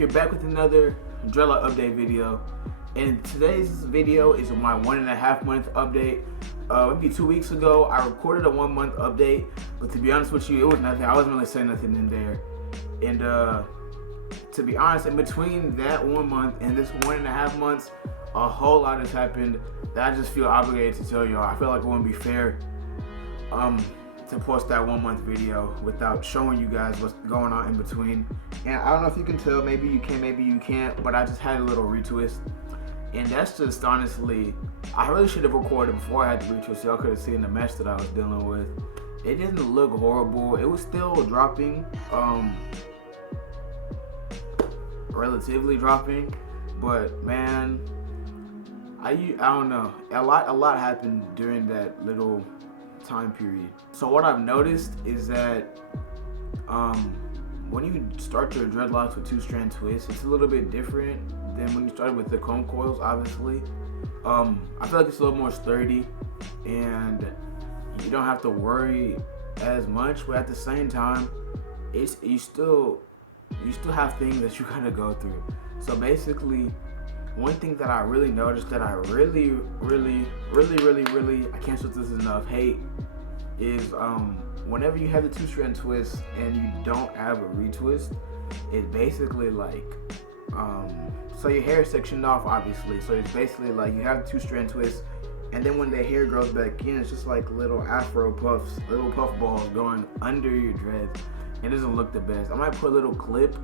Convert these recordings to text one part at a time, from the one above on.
here back with another dreadlock update video. And today's video is my 1.5 month update. Maybe 2 weeks ago, I recorded a 1 month update, but to be honest with you, it was nothing. I wasn't really saying nothing in there. And to be honest, in between that 1 month and this 1.5 months, a whole lot has happened that I just feel obligated to tell y'all. I feel like it wouldn't be fair to post that 1 month video without showing you guys what's going on in between. And I don't know if you can tell, maybe you can, maybe you can't, but I just had a little retwist. And that's just honestly, I really should have recorded before I had the retwist. Y'all could have seen the mess that I was dealing with. It didn't look horrible. It was still dropping, relatively dropping, but man, I don't know. A lot happened during that little time period. So what I've noticed is that when you start your dreadlocks with 2-strand twists, it's a little bit different than when you started with the comb coils, obviously. I feel like it's a little more sturdy and you don't have to worry as much, but at the same time, you still have things that you gotta go through. So basically, one thing that I really noticed that I really, I can't stress this enough, hate is whenever you have the 2-strand twist and you don't have a retwist, it's basically like, so your hair is sectioned off, obviously. So it's basically like you have the 2-strand twist, and then when the hair grows back in, it's just like little afro puffs, little puff balls going under your dreads. It doesn't look the best. I might put a little clip,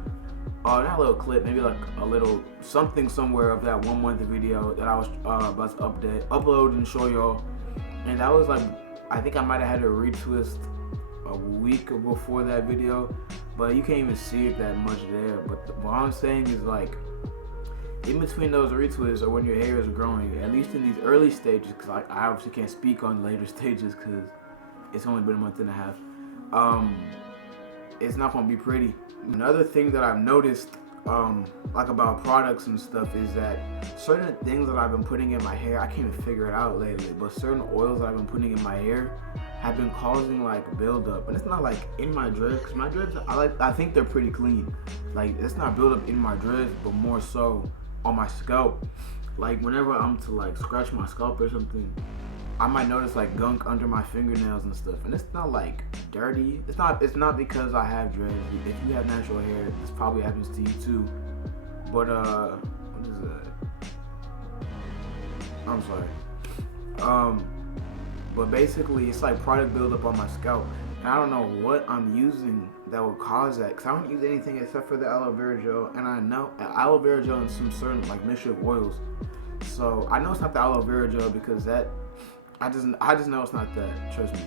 not a little clip, maybe like a little something somewhere of that 1 month video that I was about to upload and show y'all. And that was like, I think I might have had a retwist a week before that video, but you can't even see it that much there. But what I'm saying is, like, in between those retwists or when your hair is growing, at least in these early stages, because I obviously can't speak on later stages because it's only been a month and a half, it's not going to be pretty. Another thing that I've noticed, like about products and stuff, is that certain things that I've been putting in my hair, I can't even figure it out lately, but certain oils that I've been putting in my hair have been causing like buildup. And it's not like in my dreads, because my dreads, I think they're pretty clean. Like, it's not buildup in my dreads, but more so on my scalp. Like, whenever I'm to like scratch my scalp or something, I might notice like gunk under my fingernails and stuff, and it's not like dirty. It's not because I have dreads. If you have natural hair, this probably happens to you too. But what is that? I'm sorry. But basically, it's like product buildup on my scalp, and I don't know what I'm using that would cause that, because I don't use anything except for the aloe vera gel, and I know aloe vera gel and some certain like mixture of oils. So I know it's not the aloe vera gel because that. I just know it's not that. Trust me.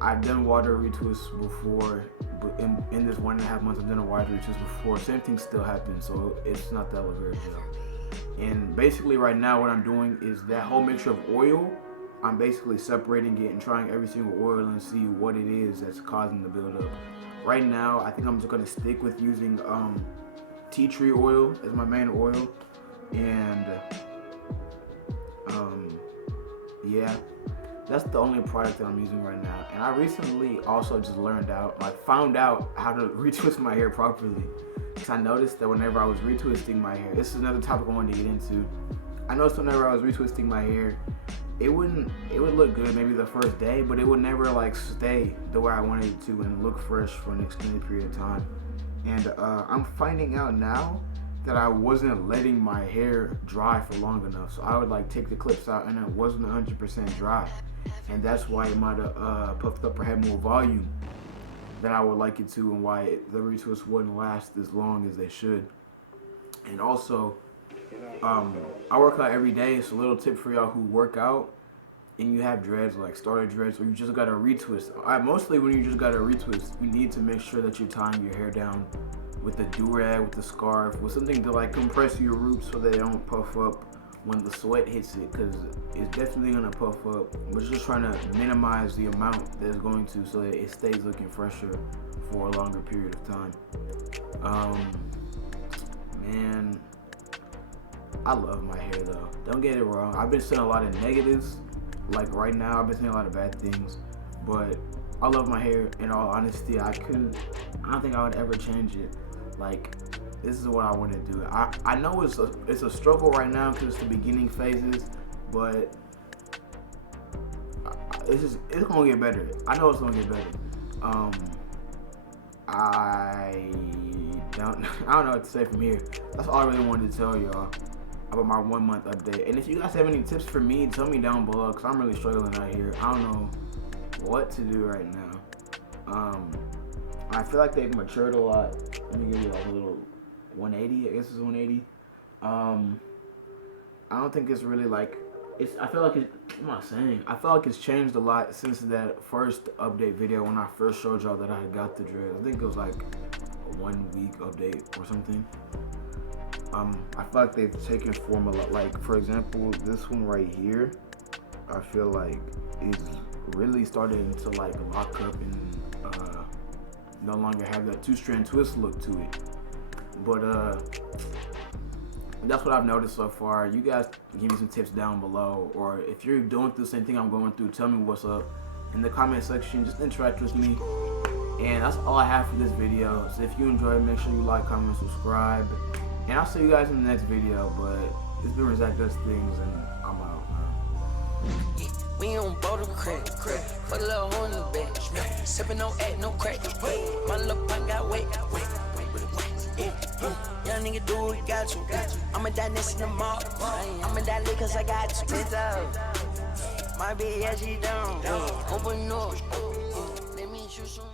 I've done water retwists before, but in this 1.5 months, I've done a water retwist before. Same thing still happens, so it's not the aloe vera gel. And basically, right now, what I'm doing is that whole mixture of oil. I'm basically separating it and trying every single oil and see what it is that's causing the buildup. Right now, I think I'm just gonna stick with using tea tree oil as my main oil, and yeah, that's the only product that I'm using right now. And I recently also just found out how to retwist my hair properly, because I noticed that whenever I was retwisting my hair, this is another topic I wanted to get into. I noticed whenever I was retwisting my hair, it would look good maybe the first day, but it would never like stay the way I wanted it to and look fresh for an extended period of time. And I'm finding out now that I wasn't letting my hair dry for long enough. So I would like take the clips out and it wasn't 100% dry. And that's why it might have puffed up or had more volume than I would like it to, and why the retwists wouldn't last as long as they should. And also, I work out every day, so a little tip for y'all who work out and you have dreads, like starter dreads, or you just got a retwist. Mostly when you just got a retwist, you need to make sure that you're tying your hair down with the do-rag, with the scarf, with something to like compress your roots so that they don't puff up when the sweat hits it, because it's definitely gonna puff up. We're just trying to minimize the amount that it's going to so that it stays looking fresher for a longer period of time. Man, I love my hair though. Don't get it wrong. I've been seeing a lot of negatives. Like right now, I've been seeing a lot of bad things, but I love my hair. In all honesty, I don't think I would ever change it. Like, this is what I want to do. I know it's a struggle right now because it's the beginning phases, but it's gonna get better. I know it's gonna get better. I don't know what to say from here. That's all I really wanted to tell y'all about my 1 month update. And if you guys have any tips for me, tell me down below, because I'm really struggling out here. I don't know what to do right now. I feel like they've matured a lot. Let me give you like a little 180. I guess it's 180. I don't think it's really like I feel like I feel like it's changed a lot since that first update video when I first showed y'all that I had got the dreads. I think it was like a 1 week update or something. I feel like they've taken form a lot. Like, for example, this one right here, I feel like is really starting to like lock up and no longer have that 2-strand twist look to it. But that's what I've noticed so far. You guys give me some tips down below, or if you're going through the same thing I'm going through, tell me what's up in the comment section. Just interact with me. And that's all I have for this video. So if you enjoyed, make sure you like, comment, subscribe. And I'll see you guys in the next video. But it's been razzaqdoesthings, and I'm out. We on board the crack, for the little hole in the bed. Sippin' no act, no crack. My little punk got wet. Young nigga do what he got to. I'ma die next in the mall. I'ma die lit cause I got to. It's out. My bitch, yeah, she down. Open up. Let me shoot some.